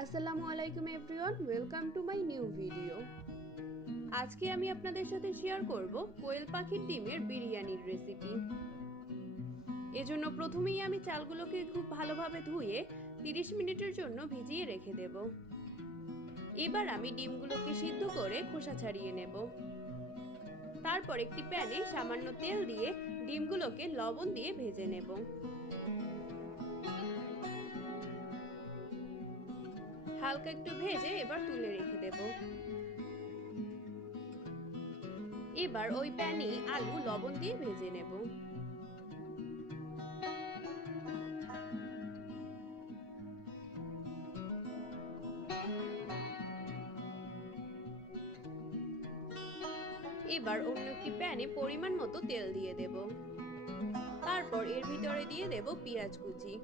আসসালামু আলাইকুম everyone, welcome to my new video. আজকে আমি আপনাদের সাথে শেয়ার করব কোয়েল পাখির ডিমের বিরিয়ানির রেসিপি। এজন্য প্রথমেই আমি চালগুলোকে খুব ভালোভাবে ধুয়ে 30 মিনিটের জন্য ভিজিয়ে রেখে দেব। এবার আমি ডিমগুলোকে সিদ্ধ করে খোসা ছাড়িয়ে নেব। তারপর একটি প্যানে সামান্য তেল দিয়ে ডিমগুলোকে লবণ দিয়ে ভেজে নেব। হালকা একটু ভেজে এবার তুলে রেখে দেব। এবার ওই প্যানে আলু, লবণ দিয়ে ভেজে নেব। এবার অন্য একটি প্যানে পরিমাণ মতো তেল দিয়ে দেব। তারপর এর ভিতরে দিয়ে দেব পেঁয়াজ কুচি।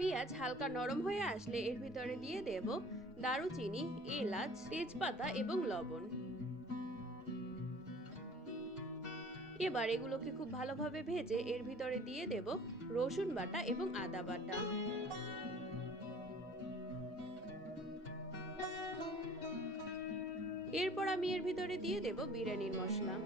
পেঁয়াজ হালকা নরম হয়ে আসলে এর ভিতরে দিয়ে দেব দারুচিনি, এলাচ, তেজপাতা এবং লবণ। এবার এগুলোকে খুব ভালোভাবে ভেজে এর ভিতরে দিয়ে দেব রসুন বাটা এবং আদা বাটা। এরপর আমি এর ভিতরে দিয়ে দেব বিরিয়ানির মশলা।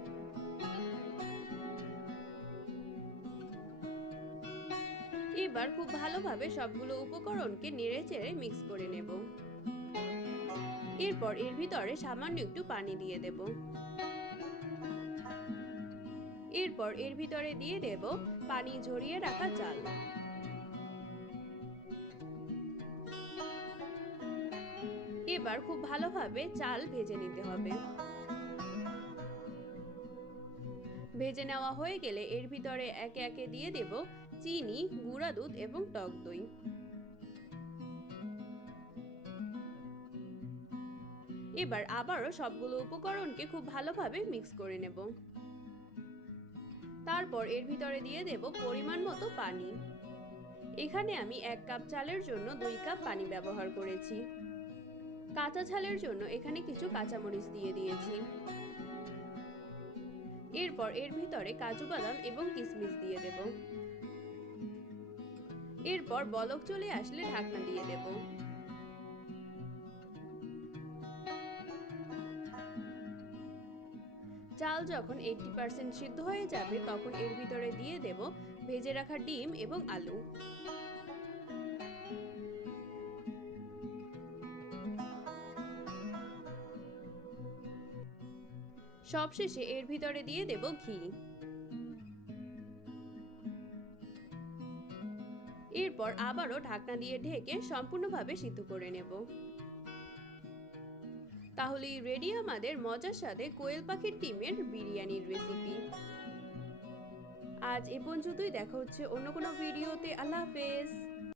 এবার খুব ভালোভাবে সবগুলো উপকরণকে নেড়ে চেড়ে মিক্স করে নেব। এরপর এর ভিতরে সামান্য একটু পানি দিয়ে দেব। এরপর এর ভিতরে দিয়ে দেব পানি ঝরিয়ে রাখা চাল। এবার খুব ভালোভাবে চাল ভেজে নিতে হবে। ভেজে নেওয়া হয়ে গেলে এর ভিতরে একে একে দিয়ে দেব চিনি, গুঁড়া দুধ এবং টক দই। এবার আবারও সবগুলো উপকরণকে খুব ভালোভাবে মিক্স করে নেব। তারপর এর ভিতরে দিয়ে দেব পরিমাণ মতো পানি। এখানে আমি এক কাপ চালের জন্য দুই কাপ পানি ব্যবহার করেছি। কাঁচা ঝালের জন্য এখানে কিছু কাঁচামরিচ দিয়ে দিয়েছি। এরপর এর ভিতরে কাজু বাদাম এবং কিশমিশ দিয়ে দেব। এরপর বলক চলে আসলে ঢাকনা দিয়ে দেব। চাল যখন এইটটি পার্সেন্ট সিদ্ধ হয়ে যাবে, তখন এর ভিতরে দিয়ে দেব ভেজে রাখা ডিম এবং আলু। সবশেষে এর ভিতরে দিয়ে দেব ঘি। এরপর আবারও ঢাকনা দিয়ে ঢেকে সম্পূর্ণভাবে সিদ্ধ করে নেব। তাহলে রেডি আমাদের মজার সাথে কোয়েল পাখির টিমের বিরিয়ানির রেসিপি আজ এ পর্যন্তই, দেখা হচ্ছে অন্য কোনো ভিডিওতে আল্লাহ হাফেজ।